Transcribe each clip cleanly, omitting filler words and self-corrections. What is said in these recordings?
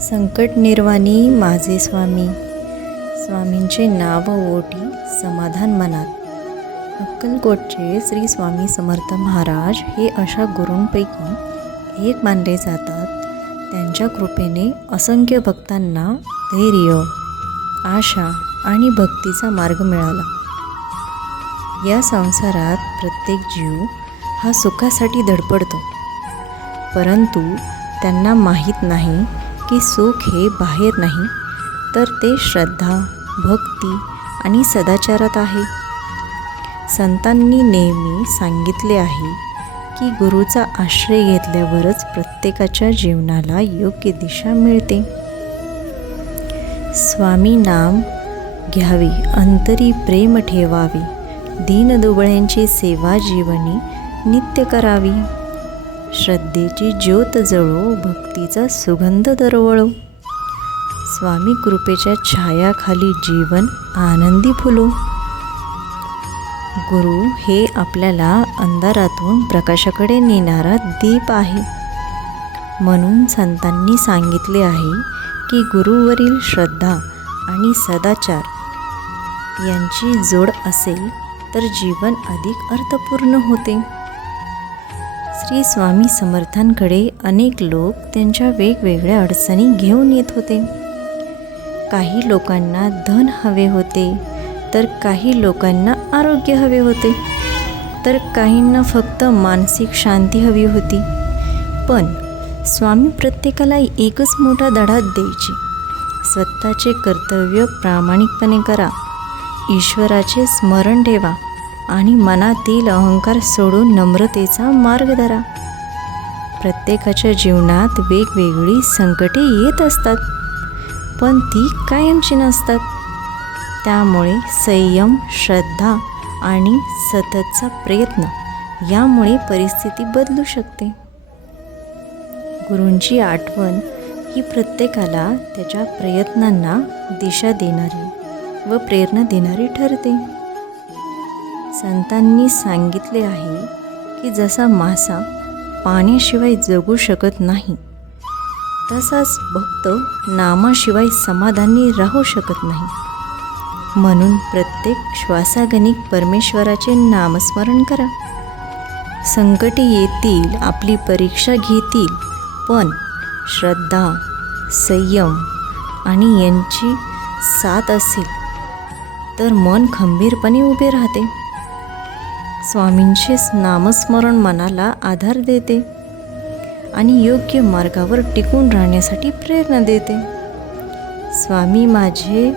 संकट निर्वाणी माझे स्वामी, स्वामींचे नाव ओटी समाधान मनात। अक्कलकोटचे श्री स्वामी समर्थ महाराज हे अशा गुरूंपैकी एक मानले जातात। त्यांच्या कृपेने असंख्य भक्तांना धैर्य, आशा आणि भक्तीचा मार्ग मिळाला। या संसारात प्रत्येक जीव हा सुखासाठी धडपडतो, परंतु त्यांना माहीत नाही की सुख हे बाहेर नाही, तर ते श्रद्धा, भक्ती आणि सदाचारात आहे। संतांनी नेहमी सांगितले आहे की गुरूचा आश्रय घेतल्यावरच प्रत्येकाच्या जीवनाला योग्य दिशा मिळते। स्वामी नाम घ्यावे, अंतरी प्रेम ठेवावे, दीनदुबळ्यांची सेवा जीवनी नित्य करावी। श्रद्धेची ज्योत जळो, भक्तीचा सुगंध दरवळो, स्वामी कृपेच्या छायाखाली जीवन आनंदी फुलो। गुरु हे आपल्याला अंधारातून प्रकाशाकडे नेणारा दीप आहे। म्हणून संतांनी सांगितले आहे की गुरुवरील श्रद्धा आणि सदाचार यांची जोड असेल तर जीवन अधिक अर्थपूर्ण होते। श्री स्वामी समर्थांकडे अनेक लोक त्यांच्या वेगवेगळ्या अडचणी घेऊन येत होते। काही लोकांना धन हवे होते, तर काही लोकांना आरोग्य हवे होते, तर काहींना फक्त मानसिक शांती हवी होती। पण स्वामी प्रत्येकाला एकच मोठा धडा द्यायचे, स्वतःचे कर्तव्य प्रामाणिकपणे करा, ईश्वराचे स्मरण ठेवा आणि मनातील अहंकार सोडून नम्रतेचा मार्ग धरा। प्रत्येकाच्या जीवनात वेगवेगळी संकटे येत असतात, पण ती कायमची नसतात। त्यामुळे संयम, श्रद्धा आणि सततचा प्रयत्न यामुळे परिस्थिती बदलू शकते। गुरूंची आठवण ही प्रत्येकाला त्याच्या प्रयत्नांना दिशा देणारी व प्रेरणा देणारी ठरते। संतांनी सांगितले आहे की जसा मासा पाण्याशिवाय जगू शकत नाही, तसाच भक्त नामाशिवाय समाधानी राहू शकत नाही। म्हणून प्रत्येक श्वासागणिक परमेश्वराचे नामस्मरण करा। संकटे येतील, आपली परीक्षा घेतील, पण श्रद्धा, संयम आणि यांची साथ असेल तर मन खंबीरपणे उभे राहते। स्वामींचे नामस्मरण मनाला आधार देते आणि योग्य मार्गावर टिकून राहण्यासाठी प्रेरणा देते। स्वामी माझे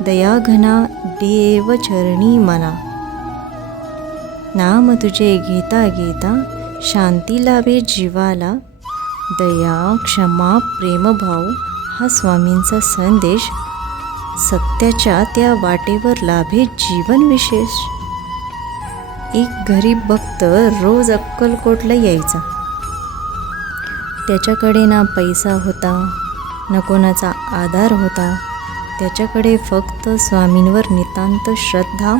दयाघना देव चरणी मना, नाम तुझे घेता घेता शांती लाभे जीवाला। दया, क्षमा, प्रेमभाव हा स्वामींचा संदेश, सत्याच्या त्या वाटेवर लाभे जीवन विशेष। एक गरीब भक्त रोज अक्कलकोटला यायचा। त्याच्याकडे ना पैसा होता, ना कोणाचा आधार होता, त्याच्याकडे फक्त स्वामींवर नितांत श्रद्धा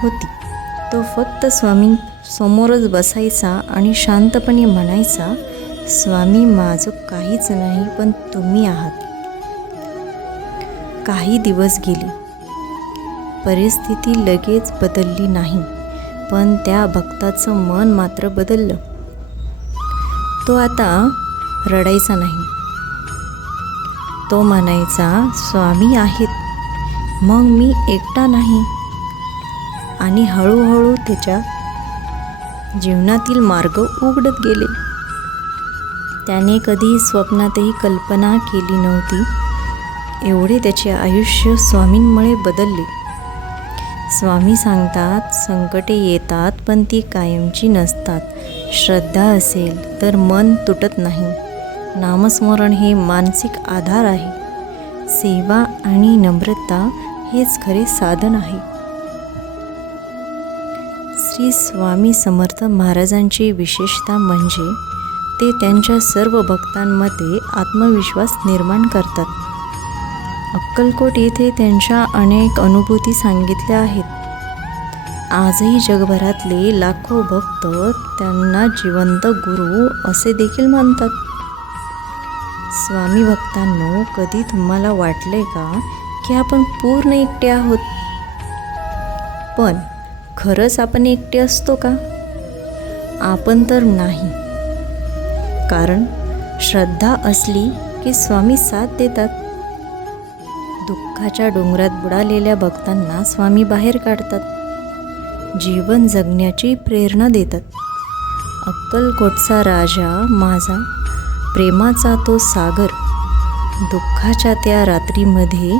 होती। तो फक्त स्वामींसमोरच बसायचा आणि शांतपणे म्हणायचा, स्वामी माझं काहीच नाही, पण तुम्ही आहात। काही दिवस गेले, परिस्थिती लगेच बदलली नाही, पण त्या भक्ताचं मन मात्र बदललं। तो आता रडायचा नाही, तो म्हणायचा, स्वामी आहेत, मग मी एकटा नाही। आणि हळूहळू त्याच्या जीवनातील मार्ग उघडत गेले। त्याने कधी स्वप्नातही कल्पना केली नव्हती, एवढे त्याचे आयुष्य स्वामींमुळे बदलले। स्वामी सांगतात, संकटे येतात पण ती कायमची नसतात। श्रद्धा असेल तर मन तुटत नाही। नामस्मरण हे मानसिक आधार आहे। सेवा आणि नम्रता हेच खरे साधन आहे। श्री स्वामी समर्थ महाराजांची विशेषता म्हणजे ते त्यांच्या सर्व भक्तांमध्ये आत्मविश्वास निर्माण करतात। अक्कलकोट येथे त्यांच्या अनेक अनुभूती सांगितल्या आहेत। आजही जगभरातले लाखो भक्त त्यांना जिवंत गुरु असे देखील मानतात। स्वामी भक्तांनो, कधी तुम्हाला वाटले का की आपण पूर्ण एकटे आहोत? पण खरंच आपण एकटे असतो का? आपण तर नाही. कारण श्रद्धा असली की स्वामी साथ देतात. दुःखाच्या डोंगरात बुडालेल्या भक्तांना स्वामी बाहेर काढतात. जीवन जगण्याची प्रेरणा देतात. अक्कलकोटचा राजा माझा, प्रेमाचा तो सागर, दुःखाच्या त्या रात्रीमध्ये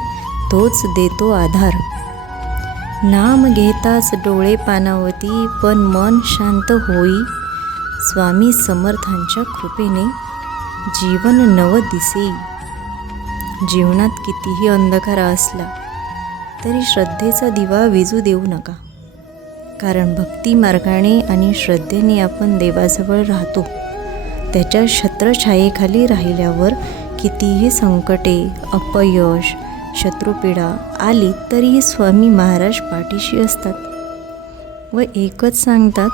तोच देतो आधार. नाम घेताच डोळे पाणावती, पण मन शांत होई. स्वामी समर्थांच्या कृपेने जीवन नव दिसे. जीवनात कितीही अंधकार असला तरी श्रद्धेचा दिवा विझू देऊ नका. कारण भक्ती मार्गाने आणि श्रद्धेने आपण देवाजवळ राहतो. त्याच्या छत्रछायेखाली राहिल्यावर कितीही संकटे, अपयश, शत्रुपीडा आली तरीही स्वामी महाराज पाठीशी असतात व एकच सांगतात,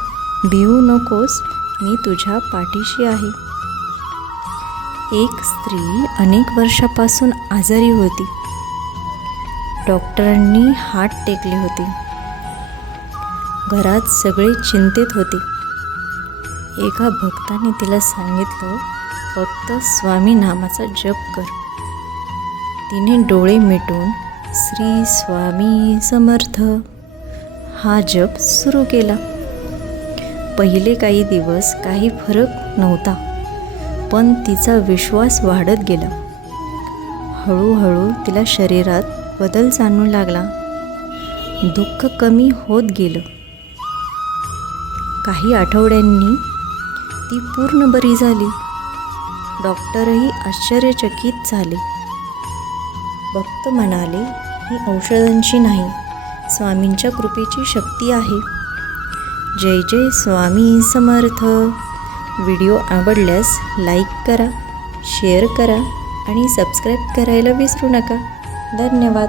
भिवू नकोस, मी तुझ्या पाठीशी आहे. एक स्त्री अनेक वर्षापासून आजारी होती. डॉक्टरांनी हात टेकले होते. घरात सगळे चिंतित होते. एका भक्ताने तिला सांगितलं, फक्त स्वामी नामाचा जप कर. तिने डोळे मिटून श्री स्वामी समर्थ हा जप सुरू केला. पहिले काही दिवस काही फरक नव्हता, पण तिचा विश्वास वाढत गेला. हळूहळू तिला शरीरात बदल जाणवू लागला. दुःख कमी होत गेलं. काही आठवड्यांनी ती पूर्ण बरी झाली. डॉक्टरही आश्चर्यचकित झाले. भक्त म्हणाले, ही औषधांची नाही, स्वामींच्या कृपेची शक्ती आहे. जय जय स्वामी समर्थ. व्हिडिओ आवडल्यास लाईक करा, शेअर करा आणि सबस्क्राईब करायला विसरू नका. धन्यवाद.